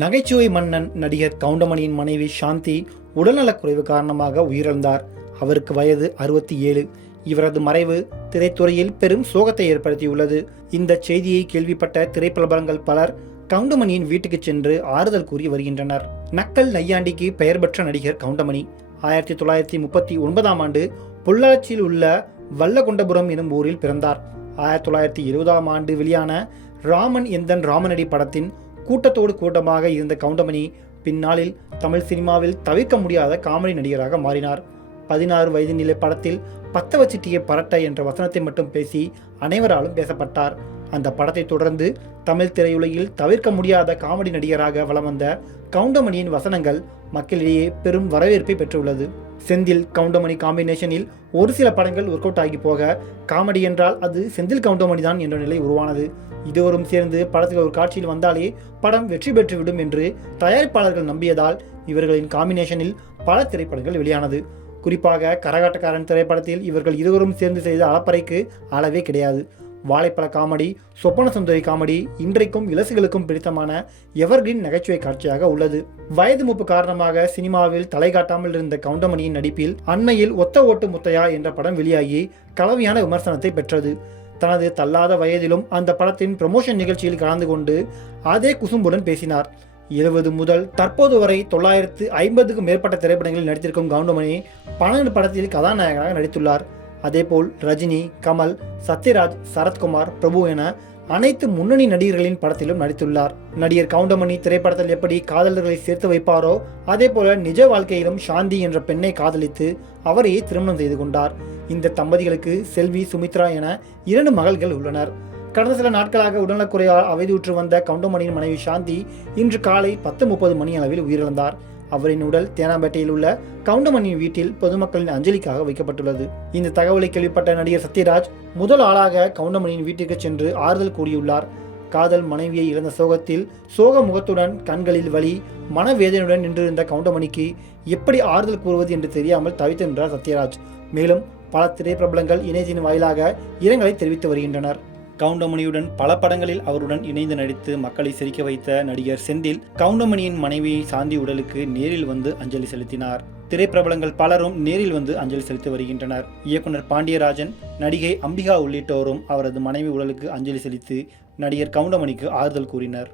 நகைச்சுவை மன்னன் நடிகர் கவுண்டமணியின் மனைவி சாந்தி உடல்நலக்குறைவு காரணமாக உயிரிழந்தார். அவருக்கு வயது அறுபத்தி ஏழு. இவரது மறைவு திரைத்துறையில் பெரும் சோகத்தை ஏற்படுத்தியுள்ளது. இந்த செய்தியை கேள்விப்பட்ட திரைப்பிரபலங்கள் பலர் கவுண்டமணியின் வீட்டுக்கு சென்று ஆறுதல் கூறி வருகின்றனர். நக்கல் நையாண்டிக்கு பெயர் பெற்ற நடிகர் கவுண்டமணி ஆயிரத்தி தொள்ளாயிரத்தி முப்பத்தி ஒன்பதாம் ஆண்டு பொள்ளாச்சியில் உள்ள வல்லகொண்டபுரம் எனும் ஊரில் பிறந்தார். ஆயிரத்தி தொள்ளாயிரத்தி இருபதாம் ஆண்டு வெளியான ராமன் எந்தன் ராமனடி படத்தின் கூட்டத்தோடு கூட்டமாக இருந்த கவுண்டமணி பின்னாளில் தமிழ் சினிமாவில் தவிர்க்க முடியாத காமெடி நடிகராக மாறினார். பதினாறு வயது நிலை படத்தில் பத்த வச்சிட்டியை பரட்ட என்ற வசனத்தை மட்டும் பேசி அனைவராலும் பேசப்பட்டார். அந்த படத்தை தொடர்ந்து தமிழ் திரையுலகில் தவிர்க்க முடியாத காமெடி நடிகராக வலம் வந்த கவுண்டமணியின் வசனங்கள் மக்களிடையே பெரும் வரவேற்பை பெற்றுள்ளது. செந்தில் கவுண்டமணி காம்பினேஷனில் ஒரு சில படங்கள் ஒர்க் அவுட் ஆகி போக காமெடி என்றால் அது செந்தில் கவுண்டமணி தான் என்ற நிலை உருவானது. இருவரும் சேர்ந்து படத்தில் ஒரு காட்சியில் வந்தாலே படம் வெற்றி பெற்றுவிடும் என்று தயாரிப்பாளர்கள் நம்பியதால் இவர்களின் காம்பினேஷனில் பல திரைப்படங்கள் வெளியானது. குறிப்பாக கரகாட்டக்காரன் திரைப்படத்தில் இவர்கள் இருவரும் சேர்ந்து செய்த அளப்பறைக்கு அளவே கிடையாது. வாழைப்பழ காமெடி சொப்பன சுந்தரி காமெடி இன்றைக்கும் இலசுகளுக்கும் பிடித்தமான எவர்கிரீன் நகைச்சுவை காட்சியாக உள்ளது. வயது மூப்பு காரணமாக சினிமாவில் தலை காட்டாமல் இருந்த கவுண்டமணியின் நடிப்பில் அண்மையில் ஒத்த ஓட்டு முத்தையா என்ற படம் வெளியாகி கலவையான விமர்சனத்தை பெற்றது. தனது தள்ளாத வயதிலும் அந்த படத்தின் ப்ரமோஷன் நிகழ்ச்சியில் கலந்து கொண்டு அதே குசும்புடன் பேசினார். எழுபது முதல் தற்போது வரை தொள்ளாயிரத்து ஐம்பதுக்கும் மேற்பட்ட திரைப்படங்களில் நடித்திருக்கும் கவுண்டமணி பன்னெண்டு படத்தில் கதாநாயகனாக நடித்துள்ளார். அதேபோல் ரஜினி கமல் சத்யராஜ் சரத்குமார் பிரபு என அனைத்து முன்னணி நடிகர்களின் படத்திலும் நடித்துள்ளார். நடிகர் கவுண்டமணி திரைப்படத்தில் எப்படி காதலர்களை சேர்த்து வைப்பாரோ அதே போல நிஜ வாழ்க்கையிலும் சாந்தி என்ற பெண்ணை காதலித்து அவரையே திருமணம் செய்து கொண்டார். இந்த தம்பதிகளுக்கு செல்வி சுமித்ரா என இரண்டு மகள்கள் உள்ளனர். கடந்த சில நாட்களாக உடல்நலக்குறையால் அவதியுற்று வந்த கவுண்டமணியின் மனைவி சாந்தி இன்று காலை பத்து முப்பது மணி அளவில் உயிரிழந்தார். அவரின் உடல் தேனாம்பேட்டையில் உள்ள கவுண்டமணியின் வீட்டில் பொதுமக்களின் அஞ்சலிக்காக வைக்கப்பட்டுள்ளது. இந்த தகவலை கேள்விப்பட்ட நடிகர் சத்யராஜ் முதல் ஆளாக கவுண்டமணியின் வீட்டிற்கு சென்று ஆறுதல் கூறியுள்ளார். காதல் மனைவியை இழந்த சோகத்தில் சோக முகத்துடன் கண்களில் வலி மனவேதனையுடன் நின்றிருந்த கவுண்டமணிக்கு எப்படி ஆறுதல் கூறுவது என்று தெரியாமல் தவித்து நின்றார் சத்யராஜ். மேலும் பல திரைப்பிரபலங்கள் இணையத்தின் வாயிலாக இரங்கலை தெரிவித்து வருகின்றனர். கவுண்டமணியுடன் பல படங்களில் அவருடன் இணைந்து நடித்து மக்களை சிரிக்க வைத்த நடிகர் செந்தில் கவுண்டமணியின் மனைவி சாந்தி உடலுக்கு நேரில் வந்து அஞ்சலி செலுத்தினார். திரைப்பிரபலங்கள் பலரும் நேரில் வந்து அஞ்சலி செலுத்தி வருகின்றனர். இயக்குனர் பாண்டியராஜன் நடிகை அம்பிகா உள்ளிட்டோரும் அவரது மனைவி உடலுக்கு அஞ்சலி செலுத்தி நடிகர் கவுண்டமணிக்கு ஆறுதல் கூறினர்.